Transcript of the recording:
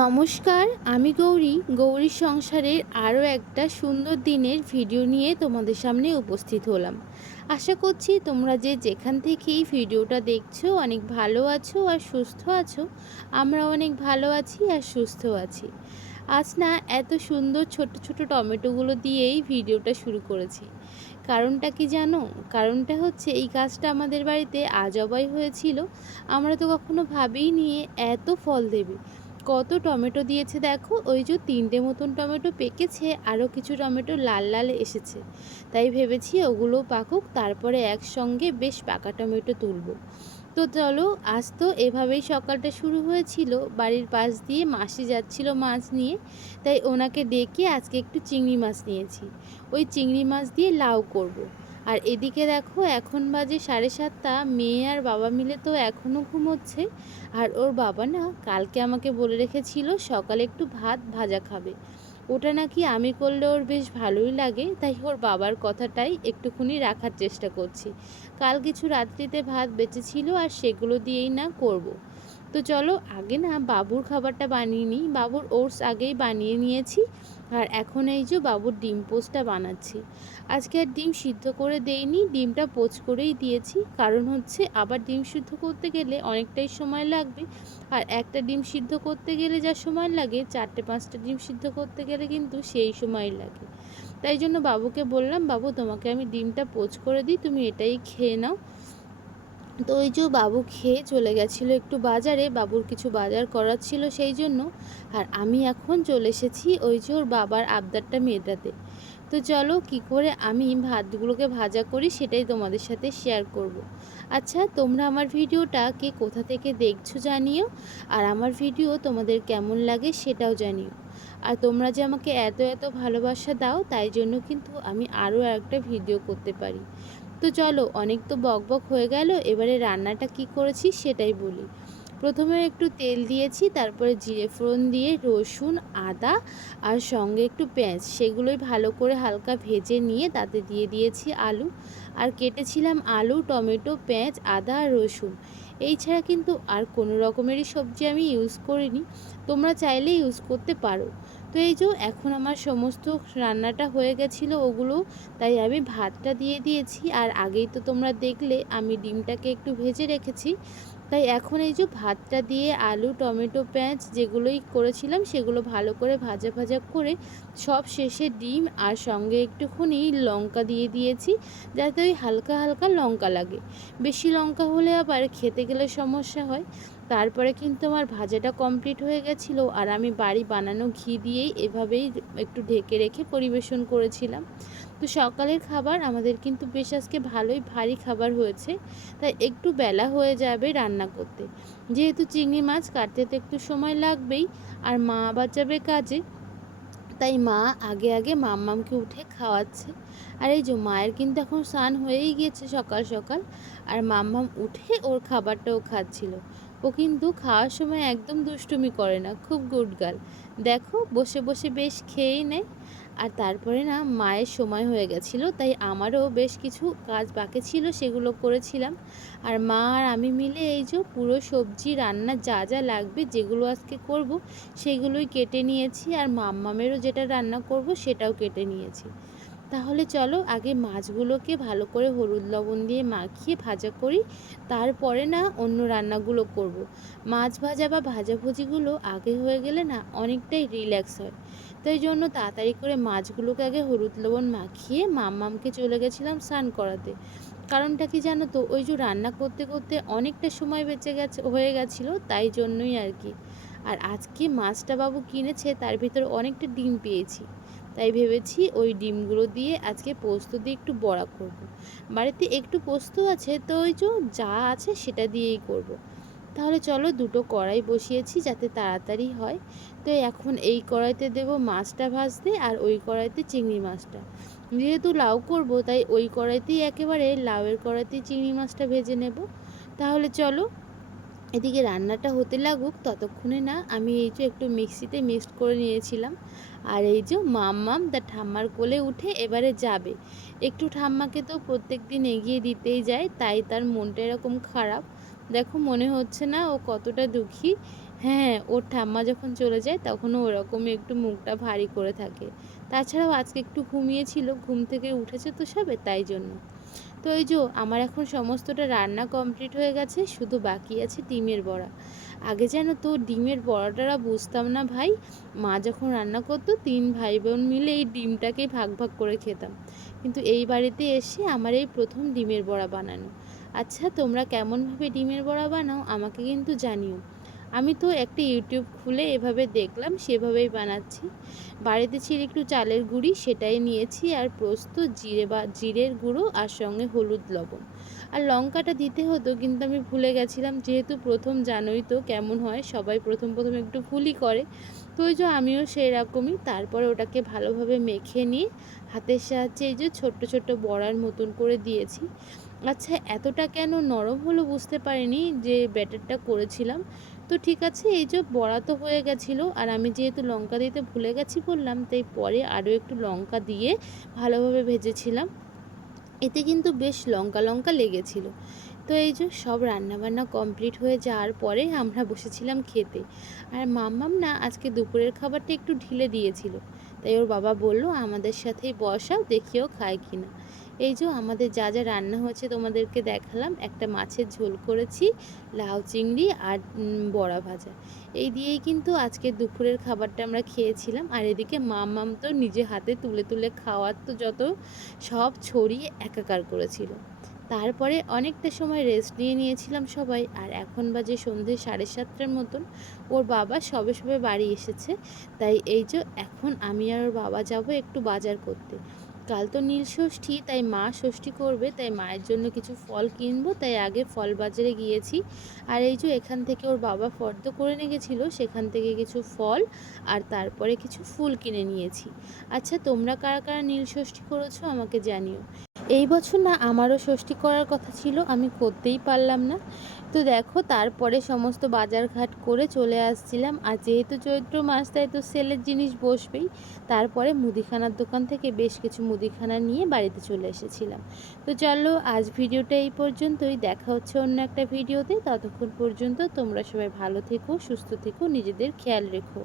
নমস্কার, আমি গৌরী। গৌরীর সংসারের আরও একটা সুন্দর দিনের ভিডিও নিয়ে তোমাদের সামনে উপস্থিত হলাম। আশা করছি তোমরা যে যেখান থেকেই ভিডিওটা দেখছো অনেক ভালো আছো আর সুস্থ আছো। আমরা অনেক ভালো আছি আর সুস্থ আছি। আজ না এত সুন্দর ছোট ছোট টমেটোগুলো দিয়েই ভিডিওটা শুরু করেছি। কারণটা কি জানো? কারণটা হচ্ছে এই গাছটা আমাদের বাড়িতে আজবাই হয়েছিল। আমরা তো কখনো ভাবিনি এত ফল দেবে। কত টমেটো দিয়েছে দেখো, ওই যে 3টে মতন টমেটো পেকেছে, আরও কিছু টমেটো লাল লাল এসেছে। তাই ভেবেছি ওগুলো পাকুক, তারপরে একসঙ্গে বেশ পাকা টমেটো তুলবো। তো চলো, আজ তো এভাবেই সকালটা শুরু হয়েছিল। বাড়ির পাশ দিয়ে মাসি যাচ্ছিল মাছ নিয়ে, তাই ওনাকে ডেকে আজকে একটু চিংড়ি মাছ নিয়েছি। ওই চিংড়ি মাছ দিয়ে লাউ করব। আর এদিকে দেখো, এখন বাজে 7:30। মেয়ে আর বাবা মিলে তো এখনও ঘুমোচ্ছে। আর ওর বাবা না কালকে আমাকে বলে রেখেছিল সকালে একটু ভাত ভাজা খাবে। ওটা নাকি আমি করলে ওর বেশ ভালোই লাগে, তাই ওর বাবার কথাটাই একটুখানি রাখার চেষ্টা করছি। কাল কিছু রাত্রিতে ভাত বেঁচেছিল আর সেগুলো দিয়েই না করব। তো চলো, আগে না বাবুর খাবারটা বানিয়ে নিই। বাবুর ওটস আগেই বানিয়ে নিয়েছি। আর এখন এই যে বাবুর ডিম পোচটা বানাচ্ছি। আজকে আর ডিম সিদ্ধ করে দেইনি, ডিমটা পোচ করেই দিয়েছি। কারণ হচ্ছে আবার ডিম সিদ্ধ করতে গেলে অনেকটাই সময় লাগবে। আর একটা ডিম সিদ্ধ করতে গেলে যা সময় লাগে, 4টে 5টা ডিম সিদ্ধ করতে গেলে কিন্তু সেই সময় লাগে। তাই জন্য বাবুকে বললাম, বাবু তোমাকে আমি ডিমটা পোচ করে দিই, তুমি এটাই খেয়ে নাও। তো ওই যে বাবু খেয়ে চলে গেছিলো একটু বাজারে, বাবুর কিছু বাজার করার ছিল সেই জন্য। আর আমি এখন চলে এসেছি ওই যে ওর বাবার আবদারটা মেটাতে। তো চলো, কি করে আমি ভাতগুলোকে ভাজা করি সেটাই তোমাদের সাথে শেয়ার করব। আচ্ছা, তোমরা আমার ভিডিওটা কে কোথা থেকে দেখছো জানিও। আর আমার ভিডিও তোমাদের কেমন লাগে সেটাও জানিও। আর তোমরা যে আমাকে এত এত ভালোবাসা দাও, তাই জন্য কিন্তু আমি আরও একটা ভিডিও করতে পারি। তো চলো, অনেক তো বকবক হয়ে গেল, এবারে রান্নাটা কি করেছি সেটাই বলি। প্রথমে একটু তেল দিয়েছি, তারপরে জিরে ফোড়ন দিয়ে রসুন, আদা আর সঙ্গে একটু পেঁয়াজ, সেগুলোই ভালো করে হালকা ভেজে নিয়ে তাতে দিয়ে দিয়েছি আলু। আর কেটেছিলাম আলু, টমেটো, পেঁয়াজ, আদা আর রসুন। এই ছাড়া কিন্তু আর কোনো রকমেরই সবজি আমি ইউজ করিনি। তোমরা চাইলে ইউজ করতে পারো। তো এই যে এখন আমার সমস্ত রান্নাটা হয়ে গেছিলো ওগুলো, তাই আমি ভাতটা দিয়ে দিয়েছি। আর আগেই তো তোমরা দেখলে আমি ডিমটাকে একটু ভেজে রেখেছি। তাই এখন এই যে ভাতটা দিয়ে আলু, টমেটো, পেঁয়াজ যেগুলোই করেছিলাম সেগুলো ভালো করে ভাজা ভাজা করে সব শেষে ডিম আর সঙ্গে একটুখানি লঙ্কা দিয়ে দিয়েছি, যাতে ওই হালকা হালকা লঙ্কা লাগে। বেশি লঙ্কা হলে আবার খেতে গেলে সমস্যা হয়। তারপরে কিন্তু আমার ভাজাটা কমপ্লিট হয়ে গেছিলো। আর আমি বাড়ি বানানো ঘি দিয়েই এভাবেই একটু ঢেকে রেখে পরিবেশন করেছিলাম। তো সকালের খাবার আমাদের কিন্তু বেশ আজকে ভালোই ভারী খাবার হয়েছে। তাই একটু বেলা হয়ে যাবে রান্না করতে। যেহেতু চিংড়ি মাছ কাটতে তো একটু সময় লাগবেই। আর মা আবার যাবে কাজে, তাই মা আগে আগে মাম্মামকে উঠে খাওয়াচ্ছে। আর এই যে মায়ের কিন্তু এখন স্নান হয়েই গিয়েছে সকাল সকাল। আর মাম্মাম উঠে ওর খাবারটাও খাচ্ছিল। ও কিন্তু খাওয়ার সময় একদম দুষ্টুমি করে না, খুব গুড গার্ল। দেখো, বসে বসে বেশ খেয়েই নেয়। আর তারপরে না মায়ের সময় হয়ে গেছিলো, তাই আমারও বেশ কিছু কাজ বাকি ছিল, সেগুলো করেছিলাম। আর মা আর আমি মিলে এই যে পুরো সবজি রান্না যা যা লাগবে, যেগুলো আজকে করব, সেগুলোই কেটে নিয়েছি। আর মাম্মামেরও যেটা রান্না করব সেটাও কেটে নিয়েছি। তাহলে চলো, আগে মাছগুলোকে ভালো করে হলুদ লবণ দিয়ে মাখিয়ে ভাজা করি। তারপরে না অন্য রান্নাগুলো করব। মাছ ভাজা বা ভাজাভুজিগুলো আগে হয়ে গেলে না অনেকটাই রিল্যাক্স হয়। তাই জন্য তাড়াতাড়ি করে মাছগুলোকে আগে হলুদ লবণ মাখিয়ে মাম্মামকে চলে গেছিলাম স্নান করাতে। কারণটা কি জানো তো, ওই যে রান্না করতে করতে অনেকটা সময় হয়ে গেছিলো, তাই জন্যই আর কি। আর আজকে মাছটা বাবু কিনেছে, তার ভিতর অনেকটা ডিম পেয়েছি। তাই ভেবেছি ওই ডিমগুলো দিয়ে আজকে পোস্ত দিয়ে একটু বড়া করব। বাড়িতে একটু পোস্ত আছে, তো ওই যে যা আছে সেটা দিয়েই করব। তাহলে চলো, দুটো কড়াই বসিয়েছি যাতে তাড়াতাড়ি হয়। তো এখন এই কড়াইতে দেব মাছটা ভাজতে, আর ওই কড়াইতে চিংড়ি মাছটা। যেহেতু লাউ করব, তাই ওই কড়াইতেই একেবারে লাউয়ের কড়াইতেই চিংড়ি মাছটা ভেজে নেব। তাহলে চলো, এদিকে রান্নাটা হতে লাগুক, ততক্ষণে না আমি এই যে একটু মিক্সিতে মিক্সড করে নিয়েছিলাম। আর এই যে মাম্মাম তার ঠাম্মার কোলে উঠে এবারে যাবে। একটু ঠাম্মাকে তো প্রত্যেক দিন এগিয়ে দিতেই যায়, তাই তার মনটা এরকম খারাপ। দেখো, মনে হচ্ছে না ও কতটা দুঃখী। হ্যাঁ, ওর ঠাম্মা যখন চলে যায় তখনও ওরকমই একটু মুখটা ভারী করে থাকে। তাছাড়াও আজকে একটু ঘুমিয়েছিল, ঘুম থেকে উঠেছে তো সবে তাই জন্য। তো এই যো আমার এখন সমস্তটা রান্না কমপ্লিট হয়ে গেছে, শুধু বাকি আছে ডিমের বড়া। আগে জানো তো ডিমের বড়াটা বুঝতাম না ভাই। মা যখন রান্না করতো ৩ ভাই বোন মিলে এই ডিমটাকেই ভাগ ভাগ করে খেতাম। কিন্তু এই বাড়িতে এসে আমার এই প্রথম ডিমের বড়া বানানো। আচ্ছা তোমরা কেমনভাবে ডিমের বড়া বানাও আমাকে কিন্তু জানিও। আমি তো একটা ইউটিউব খুলে এভাবে দেখলাম, সেভাবেই বানাচ্ছি। বাড়িতে ছিল একটু চালের গুঁড়ি, সেটাই নিয়েছি, আর পোস্ত, জিরের গুঁড়ো, আর সঙ্গে হলুদ, লবণ আর লঙ্কাটা দিতে হতো, কিন্তু আমি ভুলে গেছিলাম। যেহেতু প্রথম জানোই তো কেমন হয়, সবাই প্রথম প্রথম একটু ভুলই করে। তো ওই যে আমিও সেই রকমই। তারপরে ওটাকে ভালোভাবে মেখে নিয়ে হাতের সাহায্যে এই যে ছোট্ট ছোট্ট বড়ার মতন করে দিয়েছি। আচ্ছা এতটা কেন নরম হলো বুঝতে পারিনি যে ব্যাটারটা করেছিলাম। তো ঠিক আছে, এই যে বড়া তো হয়ে গেছিলো, আর আমি যেহেতু লঙ্কা দিতে ভুলে গেছি বললাম, তাই পরে আরও একটু লঙ্কা দিয়ে ভালোভাবে ভেজেছিলাম। এতে কিন্তু বেশ লঙ্কা লঙ্কা লেগেছিল। তো এই যে সব রান্নাবান্না কমপ্লিট হয়ে যাওয়ার পরে আমরা বসেছিলাম খেতে। আর মাম্মাম না আজকে দুপুরের খাবারটা একটু ঢিলে দিয়েছিল, তাই ওর বাবা বলল আমাদের সাথেই বসাও, দেখিও খায় কিনা। এই যে আমাদের যা যা রান্না হয়েছে তোমাদেরকে দেখালাম। একটা মাছের ঝোল করেছি, লাউ চিংড়ি আর বড়া ভাজা। এই দিয়েই কিন্তু আজকে দুপুরের খাবারটা আমরা খেয়েছিলাম। আর এদিকে মাম্মাম তো নিজে হাতে তুলে তুলে খাওয়ার তো যত সব ছড়িয়ে একাকার করেছিল। তারপরে অনেকটা সময় রেস্ট নিয়েছিলাম সবাই। আর এখন বাজে সন্ধ্যে 7:30টার মতন। ওর বাবা সবে সবে বাড়ি এসেছে, তাই এই যে এখন আমি আর ওর বাবা যাব একটু বাজার করতে। কাল তো নীল ষষ্ঠী, তাই মা ষষ্ঠী করবে, তাই মায়ের জন্য কিছু ফল কিনবো, তাই আগে ফল বাজারে গিয়েছি। আর এই যে এখান থেকে ওর বাবা ফর্দ করে নিয়ে গেছিলো, সেখান থেকে কিছু ফল আর তারপরে কিছু ফুল কিনে নিয়েছি। আচ্ছা তোমরা কারা কারা নীল ষষ্ঠী করেছো আমাকে জানিও। এই বছর না আমারও ষষ্ঠী করার কথা ছিল, আমি করতেই পারলাম না। তো দেখো তারপরে সমস্ত বাজারঘাট করে চলে আসছিলাম। আর যেহেতু চৈত্র মাস, তাই তো সেলের জিনিস বসবেই। তারপরে মুদিখানার দোকান থেকে বেশ কিছু মুদিখানা নিয়ে বাড়িতে চলে এসেছিলাম। তো চলো আজ ভিডিওটা এই পর্যন্তই, দেখা হচ্ছে অন্য একটা ভিডিওতে। ততক্ষণ পর্যন্ত তোমরা সবাই ভালো থেকো, সুস্থ থেকো, নিজেদের খেয়াল রেখো।